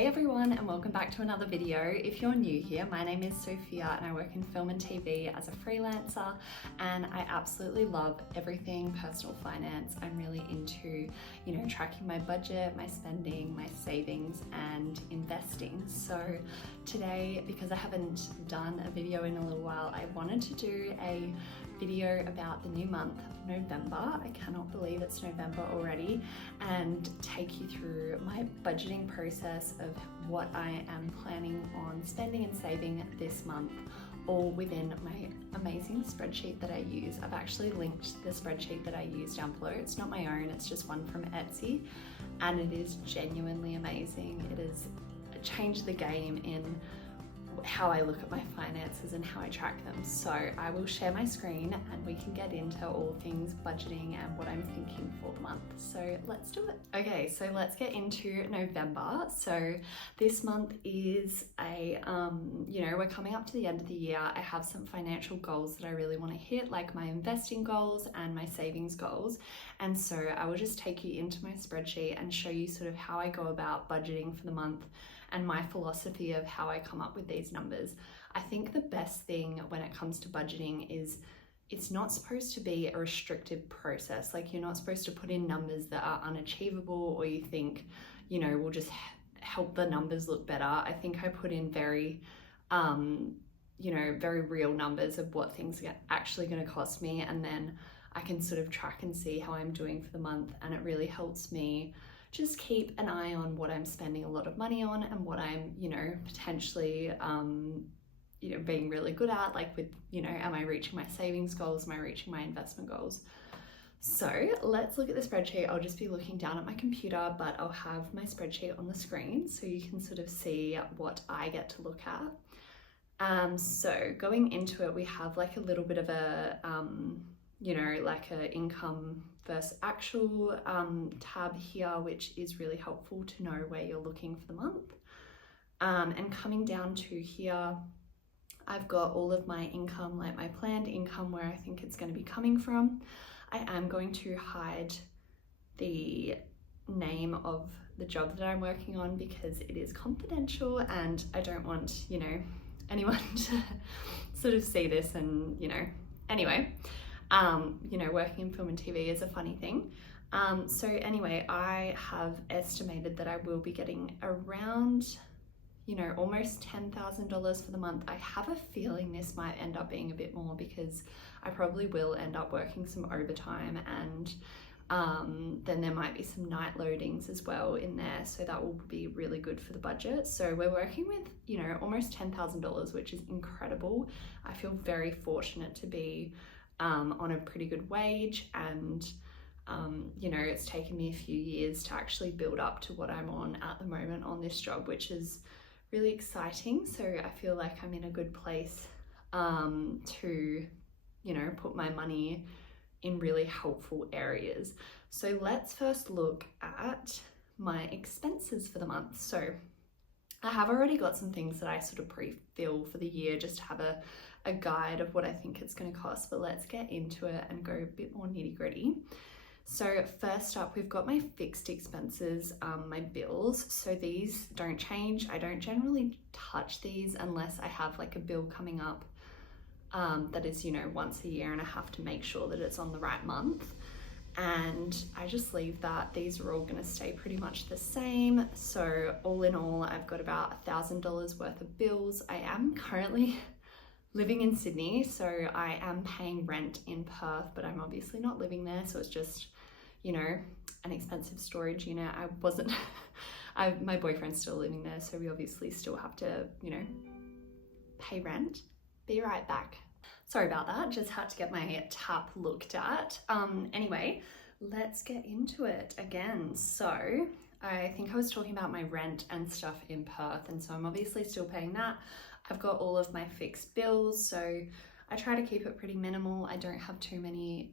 Hey everyone, and welcome back to another video. If you're new here, my name is Sophia and I work in film and TV as a freelancer, and I absolutely love everything personal finance. I'm really into, tracking my budget, my spending, my savings and investing. So today, because I haven't done a video in a little while, I wanted to do a video about the new month, November. I cannot believe it's November already, and take you through my budgeting process of what I am planning on spending and saving this month, all within my amazing spreadsheet that I use. I've actually linked the spreadsheet that I use down below. It's not my own, it's just one from Etsy, and it is genuinely amazing. It has changed the game in how I look at my finances and how I track them. So I will share my screen and we can get into all things budgeting and what I'm thinking for the month. So let's do it. Okay, so let's get into November. So this month is we're coming up to the end of the year. I have some financial goals that I really want to hit, like my investing goals and my savings goals. And so I will just take you into my spreadsheet and show you sort of how I go about budgeting for the month and my philosophy of how I come up with these numbers. I think the best thing when it comes to budgeting is it's not supposed to be a restrictive process. Like, you're not supposed to put in numbers that are unachievable or you think, will just help the numbers look better. I think I put in very real numbers of what things are actually going to cost me, and then I can sort of track and see how I'm doing for the month, and it really helps me just keep an eye on what I'm spending a lot of money on and what I'm, potentially, being really good at, like with, am I reaching my savings goals? Am I reaching my investment goals? So let's look at the spreadsheet. I'll just be looking down at my computer, but I'll have my spreadsheet on the screen so you can sort of see what I get to look at. So going into it, we have like a little bit of a, like a income versus actual tab here, which is really helpful to know where you're looking for the month. And coming down to here, I've got all of my income, like my planned income, where I think it's going to be coming from. I am going to hide the name of the job that I'm working on because it is confidential and I don't want, anyone to sort of see this and, anyway. Working in film and TV is a funny thing. So anyway, I have estimated that I will be getting around, almost $10,000 for the month. I have a feeling this might end up being a bit more because I probably will end up working some overtime, and then there might be some night loadings as well in there. So that will be really good for the budget. So we're working with, almost $10,000, which is incredible. I feel very fortunate to be on a pretty good wage, and it's taken me a few years to actually build up to what I'm on at the moment on this job, which is really exciting. So I feel like I'm in a good place to put my money in really helpful areas. So let's first look at my expenses for the month. So I have already got some things that I sort of pre-fill for the year just to have a guide of what I think it's going to cost, but let's get into it and go a bit more nitty gritty. So first up, we've got my fixed expenses, my bills. So these don't change. I don't generally touch these unless I have like a bill coming up that is, once a year, and I have to make sure that it's on the right month. And I just leave that. These are all going to stay pretty much the same. So all in all, I've got about $1,000 worth of bills. I am currently living in Sydney, so I am paying rent in Perth, but I'm obviously not living there, so it's just, an expensive storage unit. My boyfriend's still living there, so we obviously still have to, pay rent. Be right back. Sorry about that, just had to get my tap looked at. Anyway, let's get into it again. So I think I was talking about my rent and stuff in Perth, and so I'm obviously still paying that. I've got all of my fixed bills, so I try to keep it pretty minimal. I don't have too many,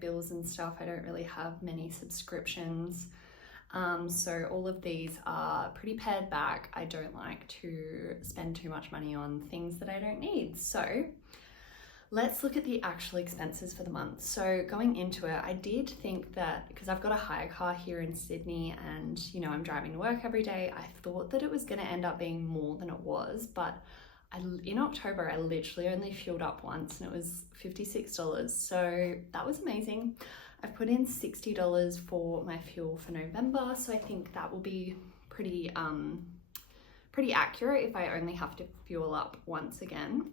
bills and stuff. I don't really have many subscriptions. So all of these are pretty pared back. I don't like to spend too much money on things that I don't need. So Let's look at the actual expenses for the month. So going into it, I did think that because I've got a hire car here in Sydney and, you know, I'm driving to work every day, I thought that it was going to end up being more than it was. But in October, I literally only fueled up once and it was $56. So that was amazing. I've put in $60 for my fuel for November. So I think that will be pretty accurate if I only have to fuel up once again.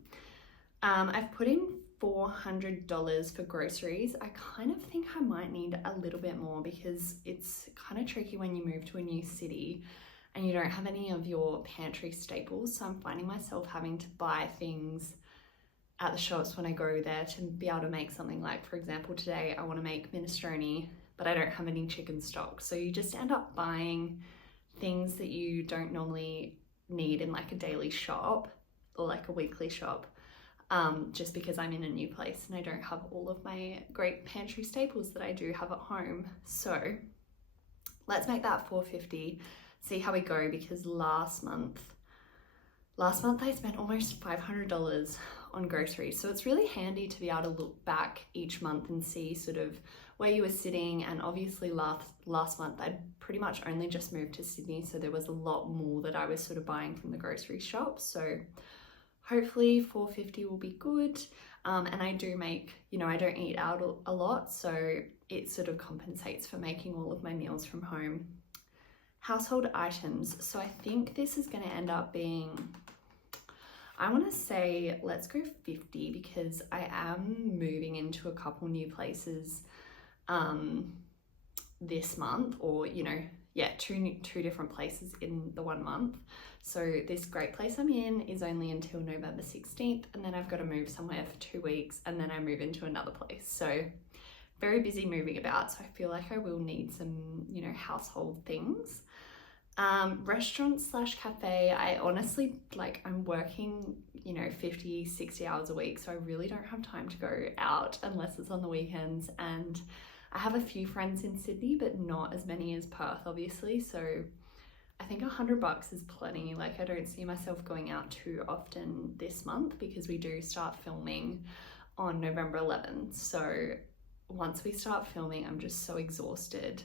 I've put in $400 for groceries. I kind of think I might need a little bit more because it's kind of tricky when you move to a new city and you don't have any of your pantry staples. So I'm finding myself having to buy things at the shops when I go there to be able to make something. Like, for example, today I want to make minestrone, but I don't have any chicken stock. So you just end up buying things that you don't normally need in like a daily shop or like a weekly shop. Just because I'm in a new place and I don't have all of my great pantry staples that I do have at home. So let's make that $450, see how we go, because last month I spent almost $500 on groceries. So it's really handy to be able to look back each month and see sort of where you were sitting. And obviously last month I'd pretty much only just moved to Sydney, so there was a lot more that I was sort of buying from the grocery shop. So hopefully $450 will be good. And I do make, you know, I don't eat out a lot, so it sort of compensates for making all of my meals from home. Household items. So I think this is going to end up being, I want to say, let's go 50 because I am moving into a couple new places this month, or, you know, yeah, two different places in the 1 month. So this great place I'm in is only until November 16th, and then I've got to move somewhere for 2 weeks, and then I move into another place. So very busy moving about. So I feel like I will need some, you know, household things. Restaurant / cafe. I honestly, like, I'm working, you know, 50, 60 hours a week. So I really don't have time to go out unless it's on the weekends. And I have a few friends in Sydney, but not as many as Perth, obviously. So I think $100 is plenty. Like, I don't see myself going out too often this month because we do start filming on November 11th. So once we start filming, I'm just so exhausted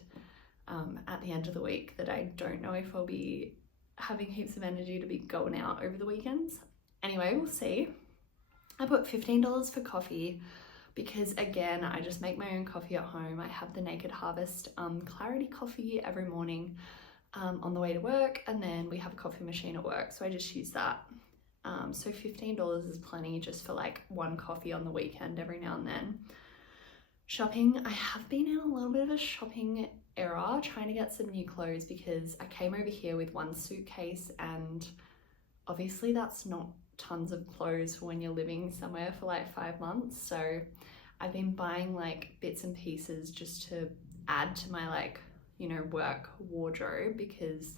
at the end of the week that I don't know if I'll be having heaps of energy to be going out over the weekends. Anyway, we'll see. I put $15 for coffee because, again, I just make my own coffee at home. I have the Naked Harvest Clarity coffee every morning on the way to work, and then we have a coffee machine at work, so I just use that. So $15 is plenty just for like one coffee on the weekend every now and then. Shopping, I have been in a little bit of a shopping era trying to get some new clothes because I came over here with one suitcase, and obviously that's not tons of clothes for when you're living somewhere for like 5 months. So I've been buying like bits and pieces just to add to my, like, you know, work wardrobe because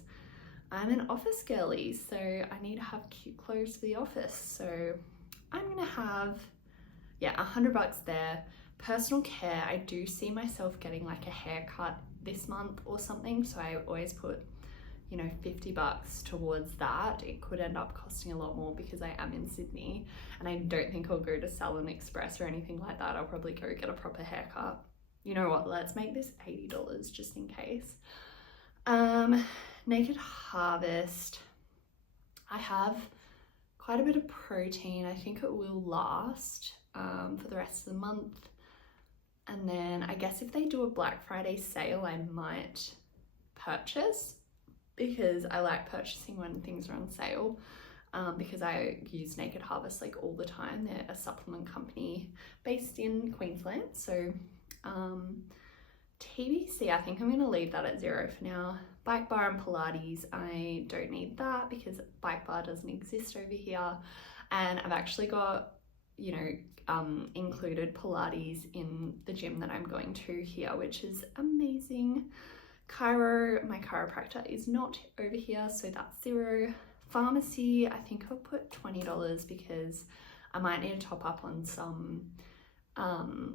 I'm an office girly, so I need to have cute clothes for the office. So I'm gonna have, yeah, $100 there. Personal care, I do see myself getting like a haircut this month or something, so I always put, you know, $50 towards that. It could end up costing a lot more because I am in Sydney, and I don't think I'll go to Salon Express or anything like that. I'll probably go get a proper haircut. You know what, let's make this $80 just in case. Naked Harvest, I have quite a bit of protein. I think it will last for the rest of the month. And then I guess if they do a Black Friday sale, I might purchase because I like purchasing when things are on sale because I use Naked Harvest like all the time. They're a supplement company based in Queensland. So TBC, I think I'm going to leave that at 0 for now. Bike bar and Pilates, I don't need that because bike bar doesn't exist over here. And I've actually got, you know, included Pilates in the gym that I'm going to here, which is amazing. My chiropractor is not over here, so that's 0. Pharmacy, I think I'll put $20 because I might need to top up on some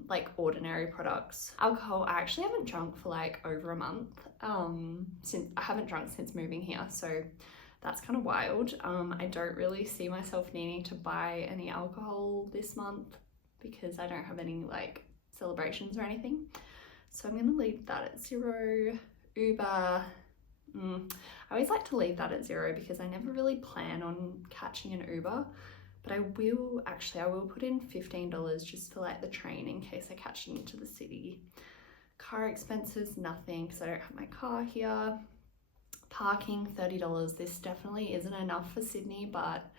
like ordinary products. Alcohol, I actually haven't drunk for like over a month. Since I haven't drunk since moving here, so that's kind of wild. I don't really see myself needing to buy any alcohol this month. because I don't have any like celebrations or anything. So I'm gonna leave that at 0. Uber, I always like to leave that at 0 because I never really plan on catching an Uber, but I will put in $15 just for like the train in case I catch it into the city. Car expenses, nothing because I don't have my car here. Parking, $30. This definitely isn't enough for Sydney, but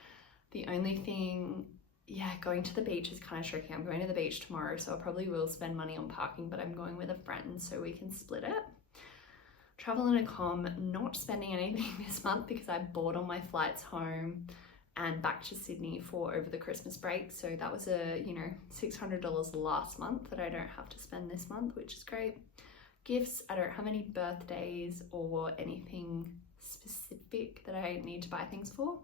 the only thing, yeah, going to the beach is kind of tricky. I'm going to the beach tomorrow, so I probably will spend money on parking, but I'm going with a friend so we can split it. Travel and accom, not spending anything this month because I bought all my flights home and back to Sydney for over the Christmas break. So that was a, $600 last month that I don't have to spend this month, which is great. Gifts, I don't have any birthdays or anything specific that I need to buy things for.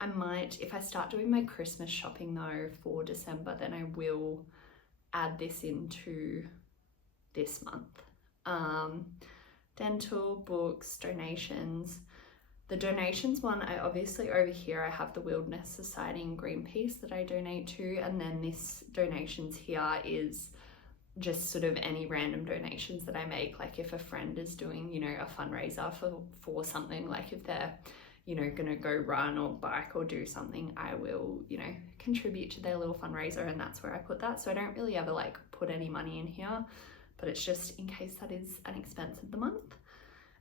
I might, if I start doing my Christmas shopping though for December, then I will add this into this month. Dental, books, donations. The donations one, I obviously over here I have the Wilderness Society and Greenpeace that I donate to, and then this donations here is just sort of any random donations that I make, like if a friend is doing, a fundraiser for something, like if they're, gonna go run or bike or do something, I will, contribute to their little fundraiser, and that's where I put that. So I don't really ever like put any money in here, but it's just in case that is an expense of the month.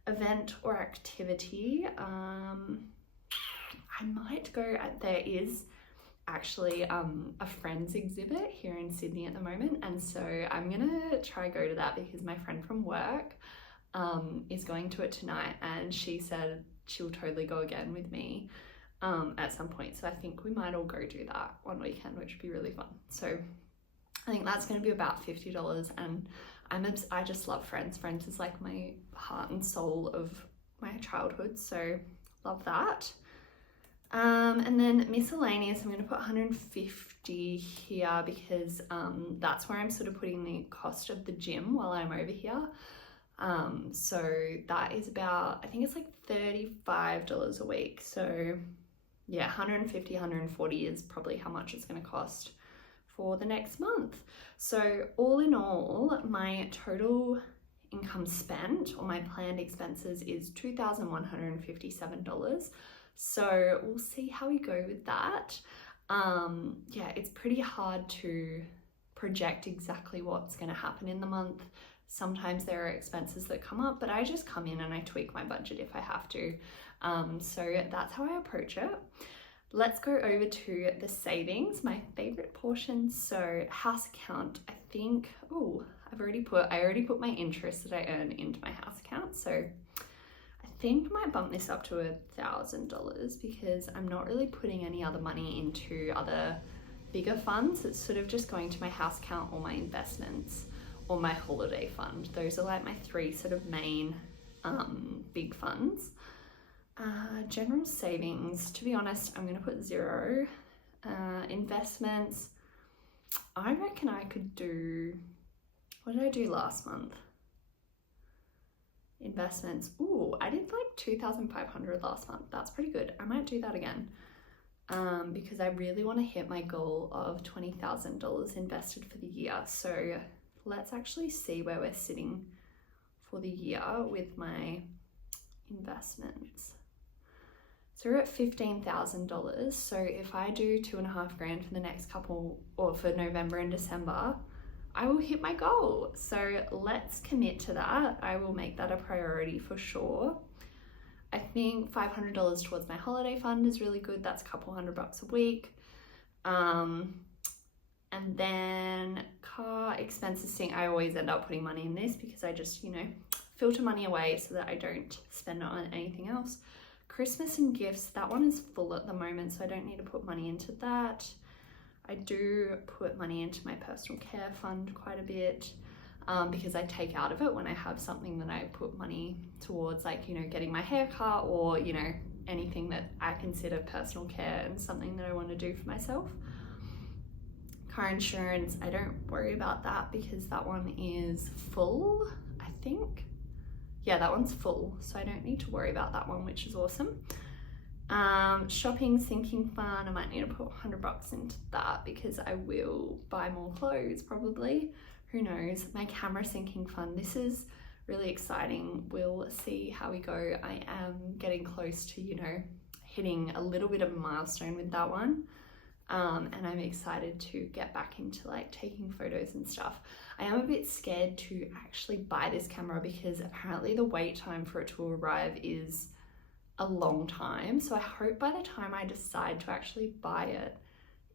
Event or activity, I might go there is actually a Friends exhibit here in Sydney at the moment, and so I'm gonna try go to that because my friend from work is going to it tonight, and she said she'll totally go again with me at some point, so I think we might all go do that one weekend, which would be really fun. So I think that's going to be about $50, and I just love Friends. Friends is like my heart and soul of my childhood, so love that. And then miscellaneous, I'm going to put 150 here because that's where I'm sort of putting the cost of the gym while I'm over here. So that is about, I think it's like $35 a week. So yeah, 150, 140 is probably how much it's going to cost for the next month. So all in all, my total income spent or my planned expenses is $2,157. So we'll see how we go with that. Yeah, it's pretty hard to project exactly what's going to happen in the month. Sometimes there are expenses that come up, but I just come in and I tweak my budget if I have to. So that's how I approach it. Let's go over to the savings, my favorite portion. So house account, I think, I already put my interest that I earn into my house account. So I think I might bump this up to $1,000 because I'm not really putting any other money into other bigger funds. It's sort of just going to my house account or my investments or my holiday fund. Those are like my three sort of main big funds. General savings, to be honest, I'm going to put 0. Investments, I reckon I could do, what did I do last month? Investments, I did like 2,500 last month. That's pretty good. I might do that again because I really want to hit my goal of $20,000 invested for the year. So let's actually see where we're sitting for the year with my investments. So we're at $15,000. So if I do $2,500 for the next couple, or for November and December, I will hit my goal. So let's commit to that. I will make that a priority for sure. I think $500 towards my holiday fund is really good. That's a couple $100 a week. And then car expenses thing, I always end up putting money in this because I just, filter money away so that I don't spend it on anything else. Christmas and gifts, that one is full at the moment, so I don't need to put money into that. I do put money into my personal care fund quite a bit because I take out of it when I have something that I put money towards, like, getting my hair cut or, anything that I consider personal care and something that I want to do for myself. Car insurance, I don't worry about that because that one is full, I think. Yeah, that one's full, so I don't need to worry about that one, which is awesome. Shopping, sinking fun. I might need to put $100 into that because I will buy more clothes probably. Who knows? My camera sinking fun. This is really exciting. We'll see how we go. I am getting close to, you know, hitting a little bit of a milestone with that one. And I'm excited to get back into like taking photos and stuff. I am a bit scared to actually buy this camera because apparently the wait time for it to arrive is a long time. So I hope by the time I decide to actually buy it,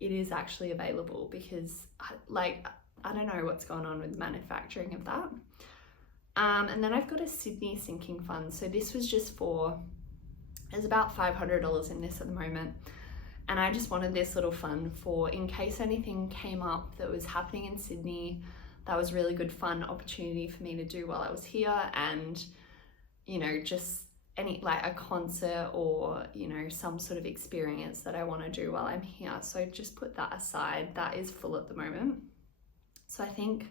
it is actually available because I don't know what's going on with the manufacturing of that. And then I've got a Sydney sinking fund. So this was just for, there's about $500 in this at the moment. And I just wanted this little fund for in case anything came up that was happening in Sydney. That was really good fun opportunity for me to do while I was here, and, you know, just any like a concert or, you know, some sort of experience that I want to do while I'm here. So just put that aside. That is full at the moment. So I think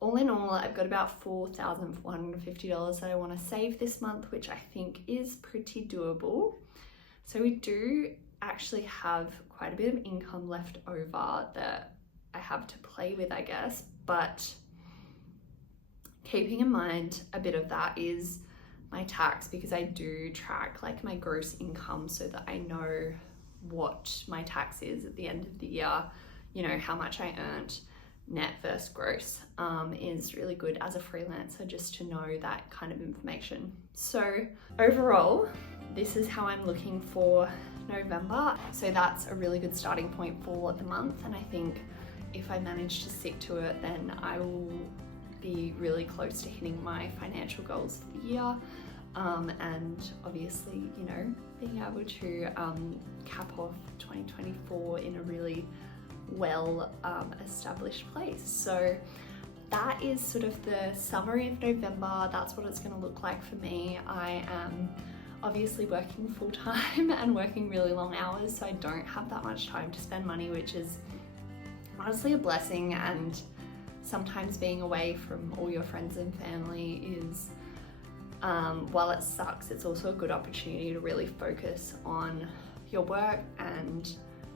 all in all, I've got about $4,450 that I want to save this month, which I think is pretty doable. So we do actually have quite a bit of income left over that I have to play with, I guess, but keeping in mind a bit of that is my tax, because I do track like my gross income so that I know what my tax is at the end of the year, you know, how much I earned net versus gross, is really good as a freelancer just to know that kind of information. So overall, this is how I'm looking for November. So that's a really good starting point for the month, and I think if I manage to stick to it, then I will be really close to hitting my financial goals for the year, and obviously, you know, being able to cap off 2024 in a really well established place. So that is sort of the summary of November. That's what it's going to look like for me. I am obviously working full-time and working really long hours, so I don't have that much time to spend money, which is honestly a blessing. And sometimes being away from all your friends and family is, while it sucks, it's also a good opportunity to really focus on your work and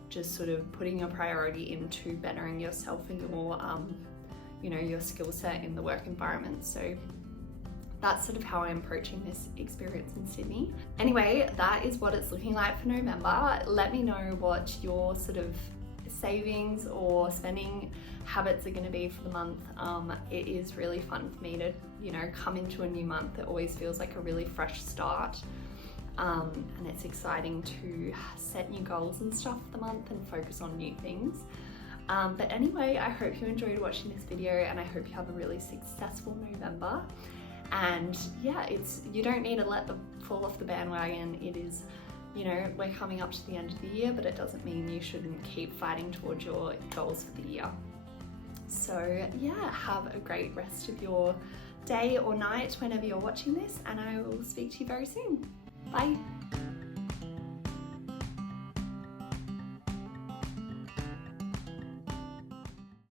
just sort of putting your priority into bettering yourself and your, you know, your skill set in the work environment. So that's sort of how I'm approaching this experience in Sydney. Anyway, that is what it's looking like for November. Let me know what your sort of savings or spending habits are going to be for the month. It is really fun for me to, you know, come into a new month. It always feels like a really fresh start. And it's exciting to set new goals and stuff for the month and focus on new things. But anyway, I hope you enjoyed watching this video, and I hope you have a really successful November. And yeah, you don't need to let them fall off the bandwagon. It is, you know, we're coming up to the end of the year, but it doesn't mean you shouldn't keep fighting towards your goals for the year. So yeah, have a great rest of your day or night whenever you're watching this, and I will speak to you very soon. Bye.